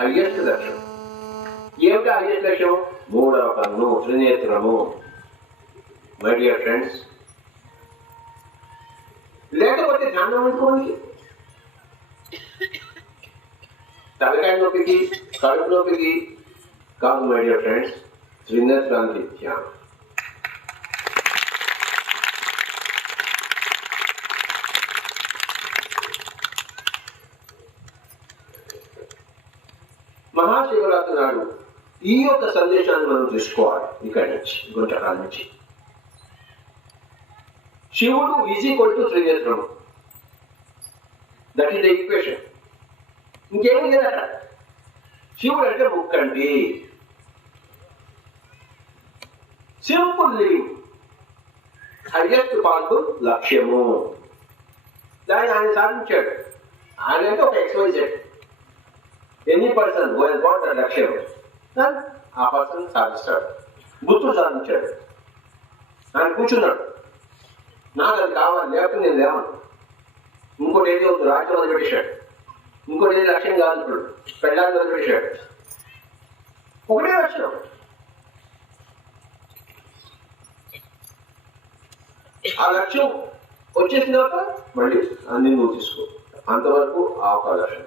Highest లక్ష్యం. ఏమిటి highest లక్ష్యం? మూడవ కన్ను, త్రినేత్రము. మై డియర్ ఫ్రెండ్స్, లేకపోతే ధ్యానం అనుకోండి, తలకాయ నొప్పికి, కడుపు నొప్పికి కాదు మై డియర్ ఫ్రెండ్స్, త్రినేత్రానికి ధ్యానం. మహాశివరాత్రి నాడు ఈ యొక్క సందేశాన్ని మనం తీసుకోవాలి. ఇక్కడి నుంచి గుంటకాల నుంచి శివుడు ఈజ్ ఈక్వల్ టు త్రినేత్రము. That is the equation. ఇంకేం లేదట. శివుడు అంటే ముక్కంటి. సింపుల్ లివింగ్, హైయెస్ట్ పాయింట్ లక్ష్యము. దాన్ని ఆయన సాధించాడు. ఆయన అంటే ఒక X Y Z any person who he's got the లక్ష్యం, ఆ పర్సన్ సాధిస్తాడు. బుద్ధుడు సాధించాడు. ఆయన కూర్చున్నాడు, నాకు అది కావాలి, లేకపోతే నేను లేవను. ఇంకోటి ఏది వద్దు, రాజ్యం వదిలిపెట్టేశాడు. ఇంకోటి ఏది లక్ష్యం కాదు, ఇప్పుడు పెళ్ళాన్ని వదిలిపెట్టాడు. ఒకటే లక్ష్యం. ఆ లక్ష్యం వచ్చేసిన తర్వాత మళ్ళీ అన్ని నువ్వు తీసుకో. అంతవరకు ఆ ఒక లక్ష్యం.